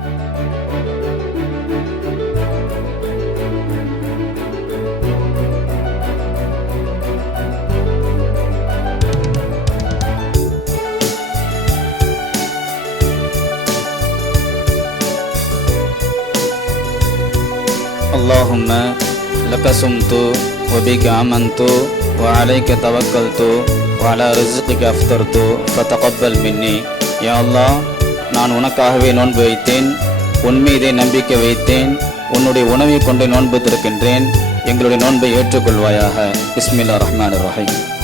اللهم لك صمت وبك آمنت وعليك توكلت وعلى رزقك أفطرت فتقبل مني يا الله நான் உனக்காகவே நோன்பு வைத்தேன், உன் மீதே நம்பிக்கை வைத்தேன், உன்னுடைய உணவை கொண்டு நோன்பு திறக்கின்றேன், எங்களுடைய நோன்பை ஏற்றுக்கொள்வாயாக. பிஸ்மில்லாஹிர் ரஹ்மானிர் ரஹீம்.